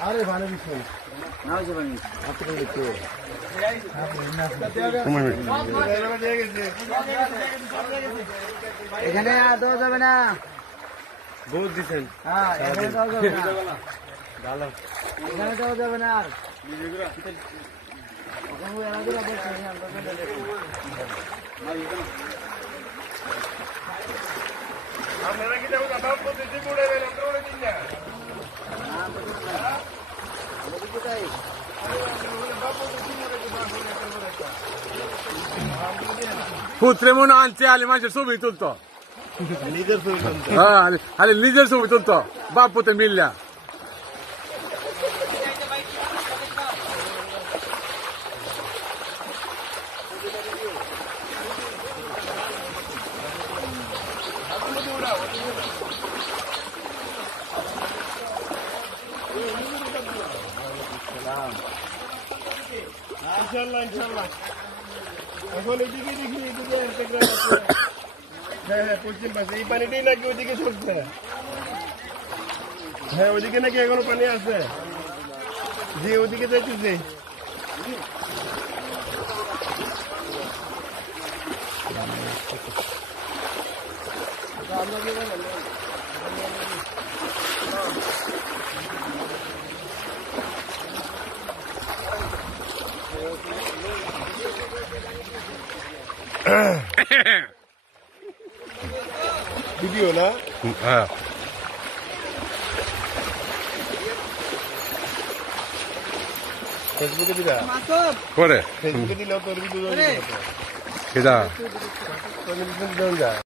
আরে ভালো বিষয় না হয়েছে ভাই এখানে দেওয়া যাবে না বহুত দিচ্ছেন হ্যাঁ এখানে দেওয়া যাবে না ভালো এখানে দেওয়া যাবে না আর আপনারা কি দেবো দাদা প্রতিদিন পড়ে গেলেন আমরা দিন না পুত্রে মনে আনছে আলি মাসের ছবি তুলতো নিজের ছবি তুলতো হ্যাঁ আলি নিজের ছবি তুলতো বাপ পুত্রে মিললা ইনশাআল্লাহ ইনশাআল্লাহ এখন এদিকে দেখি এদিকে একটা গ্রাম আছে হ্যাঁ হ্যাঁ পশ্চিম পাশে এই পানিটাই নাকি ওদিকে চলছে হ্যাঁ ওদিকে নাকি এখনো পানি আছে জি ওদিকে যাইতেছে ভিডিও না হ্যাঁ ফেসবুকে দিলা পরে ফেসবুকে দিলেও তোর ভিডিও কেদা যায়